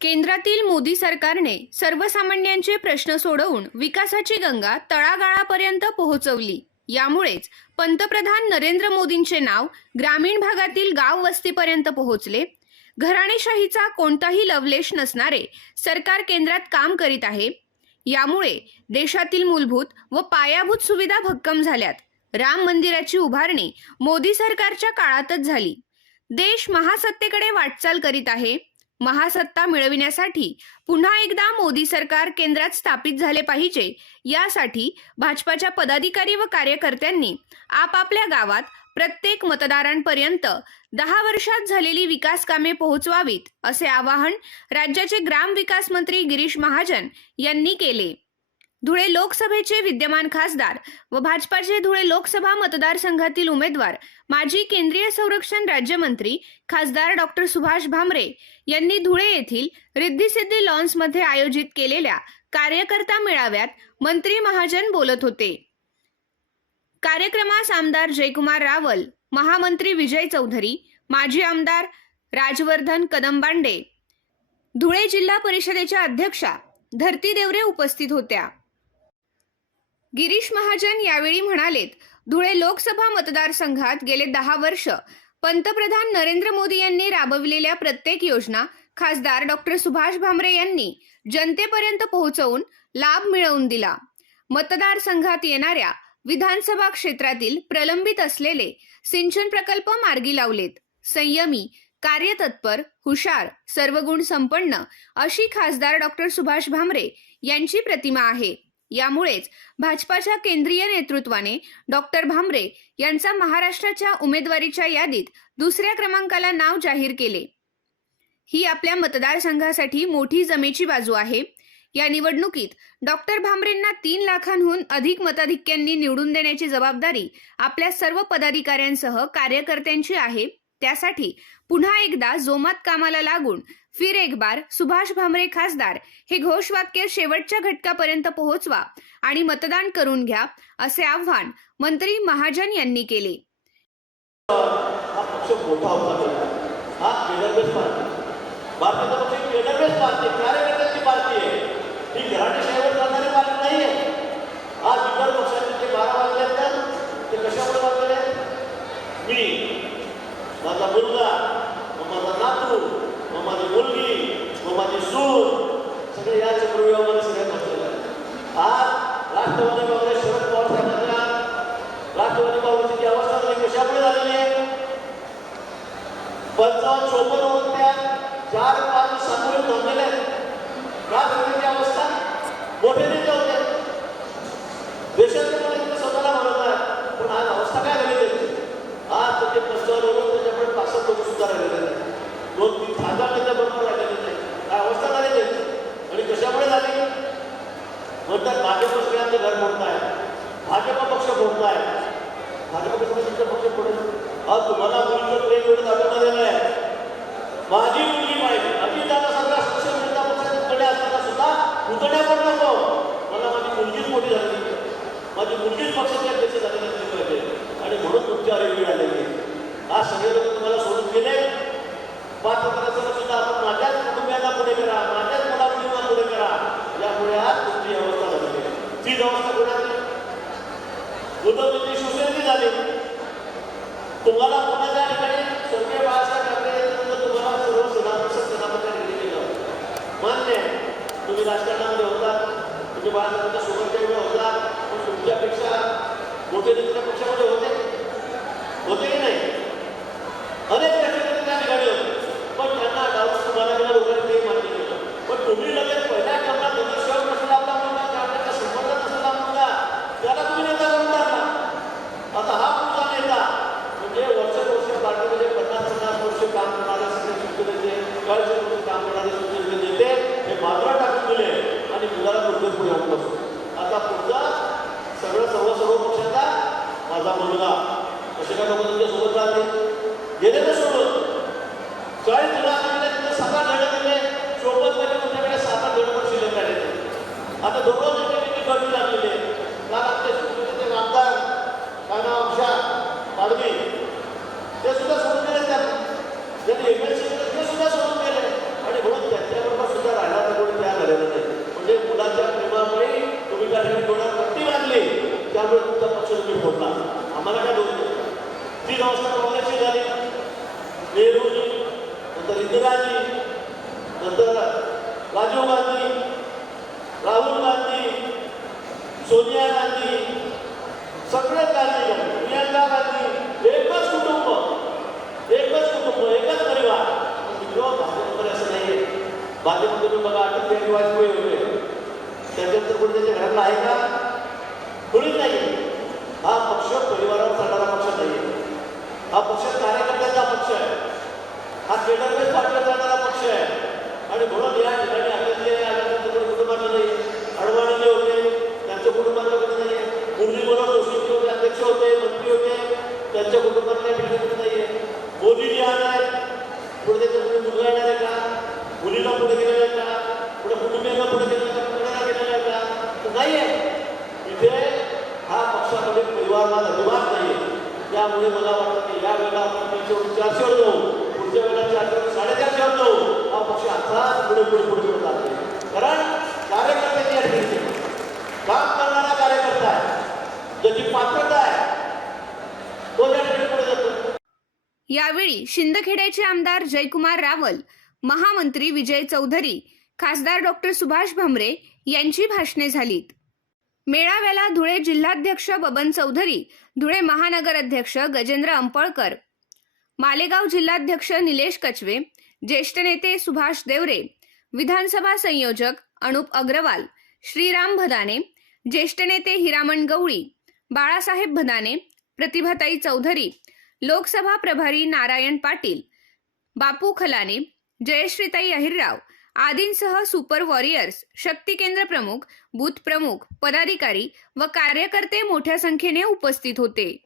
केंद्रातील मोदी सरकारने सर्वसामान्यांचे प्रश्न सोडवून विकासाची गंगा तळागाळापर्यंत पोहोचवली. यामुळेच पंतप्रधान नरेंद्र मोदींचे नाव ग्रामीण भागातील गाव वस्तीपर्यंत पोहोचले. घराणेशाहीचा कोणताही लवलेश नसणारे सरकार केंद्रात काम करीत आहे. यामुळे देशातील मूलभूत व पायाभूत सुविधा भक्कम झाल्यात. राम मंदिराची उभारणी मोदी सरकारच्या काळातच झाली. देश महासत्तेकडे वाटचाल करीत आहे. महासत्ता मिळविण्यासाठी पुन्हा एकदा मोदी सरकार केंद्रात स्थापित झाले पाहिजे. यासाठी भाजपाच्या पदाधिकारी व कार्यकर्त्यांनी आपापल्या गावात प्रत्येक मतदारांपर्यंत दहा वर्षात झालेली विकास कामे पोहोचवावीत असे आवाहन राज्याचे ग्रामविकास मंत्री गिरीश महाजन यांनी केले. धुळे लोकसभेचे विद्यमान खासदार व भाजपाचे धुळे लोकसभा मतदारसंघातील उमेदवार माजी केंद्रीय संरक्षण राज्यमंत्री खासदार डॉक्टर सुभाष भामरे यांनी धुळे येथील रिद्धिसिद्धी लॉन्समध्ये आयोजित केलेल्या कार्यकर्ता मेळाव्यात मंत्री महाजन बोलत होते. कार्यक्रमास आमदार जयकुमार रावल महामंत्री विजय चौधरी माजी आमदार राजवर्धन कदमबांडे धुळे जिल्हा परिषदेच्या अध्यक्षा धरती देवरे उपस्थित होत्या. गिरीश महाजन यावेळी म्हणालेत धुळे लोकसभा मतदारसंघात गेले दहा वर्ष पंतप्रधान नरेंद्र मोदी यांनी राबविलेल्या प्रत्येक योजना खासदार डॉक्टर सुभाष भामरे यांनी जनतेपर्यंत पोहोचवून लाभ मिळवून दिला. मतदारसंघात येणाऱ्या विधानसभा क्षेत्रातील प्रलंबित असलेले सिंचन प्रकल्प मार्गी लावलेत. संयमी कार्यतत्पर हुशार सर्वगुण संपन्न अशी खासदार डॉक्टर सुभाष भामरे यांची प्रतिमा आहे. यामुळेच भाजपाच्या केंद्रीय नेतृत्वाने डॉक्टर भामरे यांचा महाराष्ट्राच्या उमेदवारीच्या यादीत दुसऱ्या क्रमांकाला नाव जाहीर केले. ही आपल्या मतदारसंघासाठी मोठी जमेची बाजू आहे. या निवडणुकीत डॉक्टर भामरेंना तीन लाखांहून अधिक मताधिक्यांनी निवडून देण्याची जबाबदारी आपल्या सर्व पदाधिकाऱ्यांसह कार्यकर्त्यांची आहे. त्यासाठी पुन्हा एकदा जोमात कामाला लागून फिर एक बार सुभाष भामरे खासदार हे घोषवाक्य शेवटच्या घटकापर्यंत पोहोचवा आणि मतदान करून घ्या असे आव्हान मंत्री महाजन यांनी केले. आज पक्ष मोठा होता गेला हा केडरबेस पार्टी भारतीय जनता पक्ष ही केडरबेस पार्टी आहे, कार्यकर्त्यांची पार्टी आहे ही घराणेशाहीवर चालणारी पार्टी नाही आहे आज इतर पक्षाचे जे बारा वाजले आहेत ना, ते कशामुळे वाजलेले आहेत? मी माझा मुलगा मग माझा नातू मग माझी मुलगी मग माझी सून सगळे या चक्रव्यूहामध्ये सगळे बसलेले आहेत आज राष्ट्रवादी काँग्रेस शरद पवार साहेबांच्या राष्ट्रवादी काँग्रेसची जी अवस्था झाली कशामुळे झालेली आहे पंचावन्न चोपन्न होत्या चार पाच सातवे थांबलेले आहेत का अवस्था मोठे नेते होते देशाचे पण स्वतःला म्हणत आहे पण आज अवस्था काय झाली आज ते पंचावन्न त्याच्याकडे पासष्ट लोक सुद्धा राहिलेले नाही दोन तीन हजार नेते बरोबर राहिलेले नाही काय अवस्था झाली आणि कशामुळे झाली म्हणतात भाजप सगळ्यांचं घर मोठं आहे भाजप पक्ष मोठा आहे भाजप पक्ष पक्ष पुढे आज तुम्हाला मुलीचं प्रेम एवढं दाखवण्यात आहे माझी मुलगी पाहिजे. त्याला सारखा सोशल मीडिया पक्षाचे पुतळे असताना सुद्धा पुतण्या पण नको. मला माझी मुलगीच मोठी झाली. माझी मुलगीच पक्षाची अध्यक्ष झालेली असली पाहिजे आणि म्हणून तुमची वेळ आलेली आज सगळे लोक तुम्हाला सोडून गेले. पाच वर्षाचं सुद्धा आपण माझ्याच कुटुंबियांना पुढे करा. माझ्याच मुला मुलींना पुढे करा. यामुळे आज तुमची अवस्था झालेली आहे. तीच अवस्था कोणाची उद्धवजी शिवसेनेची झाली. तुम्हाला कोणाच्या ठिकाणी स्वर्गीय बाळासाहेब ठाकरे यांच्यानंतर तुम्हाला सर्व सेनापक्ष सेनापती केलं मान्य आहे तुम्ही राजकारणामध्ये होता. म्हणजे बाळासाहेबांच्या सोबतच्या होतात होता. पण तुमच्यापेक्षा मोठे दुसऱ्या पक्षामध्ये होते. होते की नाही? अनेक कार्यकर्ते त्या ठिकाणी होते पण त्यांना डाऊन तुम्हाला गेला लोकांनी ते मान्य केलं पण तुम्ही लगेच पहिल्या क्रमात नगरसेवक नसला आपला मुलगा त्याच्या संबंधात नसला मुलगा त्याला तुम्ही नेता करून टाकला आता हा तुमचा नेता म्हणजे वर्ष वर्ष पार्टीमध्ये पन्नास पन्नास वर्ष काम करणारे सगळे शिवसेनेचे चाळीस वर्ष काम करणारे शिवसेनेचे नेते हे पुढे आणत असतो आता पुढचा सगळं सर्व सर्व पक्षाचा माझा मुलगा असे काय सोबत गेले चाळीस तुला सात आठ धडे दिले सोबत तुमच्याकडे सात आठ धडे पण शिल्लक राहिले. आता दररोज इथे किती कमी लागलेले काल आमचे सुप्रसिद्ध आमदार काय नाव अक्षा पाडवी ते सुद्धा सोडून गेले त्यांनी त्यांनी एम एल सी ते सुद्धा सोडून गेले आणि म्हणून त्यांच्याबरोबर सुद्धा राहायला तर कोणी तयार झालेलं नाही म्हणजे मुलाच्या प्रेमामुळे तुम्ही त्या ठिकाणी डोळ्यात पट्टी बांधली त्यामुळे तुमचा पक्ष तुम्ही फोडला आम्हाला काय दोष नाही. जी अवस्था काँग्रेसची झाली नेहरू नंतर इंदिराजी नंतर राजीव गांधी राहुल गांधी सोनिया गांधी सगळे गांधी प्रियंका गांधी एकच कुटुंब एकच कुटुंब एकच परिवार. पण मित्र भाजपमध्ये असं नाही आहे भाजपमध्ये तुम्ही बघा अटल बिहारी वाजपेयी होते त्याच्यानंतर कोणी त्याच्या घरातला आहे का? कोणीच नाही हा पक्ष परिवारावर चालणारा पक्ष नाही आहे हा पक्ष कार्यकर्त्याचा पक्ष आहे हा केंद्रवेस पाठवला जाणारा पक्ष आहे. आणि म्हणून या ठिकाणी अटलजी आहे अटलजींचं कोणी कुटुंबातलं नाही. अडवाणी होते त्यांच्या कुटुंबातलं कोणी नाही मुरलीधरराव जोशी जे होते अध्यक्ष होते मंत्री होते. त्यांच्या कुटुंबातल्या ठिकाणी कोणी नाही आहे मोदीजी आज आहेत पुढे त्याच्या पुढे मुलगा येणार आहे का? मुलीला पुढे गेलेला आहे का? पुढे कुटुंबियांना पुढे गेलेलं आहे का? पुण्याला गेलेला आहे का? तर नाही आहे इथे हा पक्षामध्ये परिवारवाद अजिबात नाही आहे त्यामुळे मला वाटतं की या वेळेला आपण तीनशे चारशेवर जाऊ हा पक्ष पुढे पुढे पुढे पुढे जातो कारण कार्यकर्त्याची काम करणारा कार्यकर्ता आहे ज्याची पात्रता आहे तो त्या ठिकाणी पुढे जातो यावेळी शिंदखेड्याचे आमदार जयकुमार रावल महामंत्री विजय चौधरी खासदार डॉक्टर सुभाष भामरे यांची भाषणे झालीत. मेळाव्याला धुळे जिल्हाध्यक्ष बबन चौधरी धुळे महानगर अध्यक्ष गजेंद्र अंपळकर मालेगाव जिल्हाध्यक्ष निलेश कचवे ज्येष्ठ नेते सुभाष देवरे विधानसभा संयोजक अनुप अग्रवाल श्रीराम भदाने ज्येष्ठ नेते हिरामण गवळी बाळासाहेब भदाने प्रतिभाताई चौधरी लोकसभा प्रभारी नारायण पाटील बापू खलाने जयश्रीताई अहिरराव आदींसह सुपर वॉरियर्स शक्ती केंद्र प्रमुख बूथ प्रमुख पदाधिकारी व कार्यकर्ते मोठ्या संख्येने उपस्थित होते.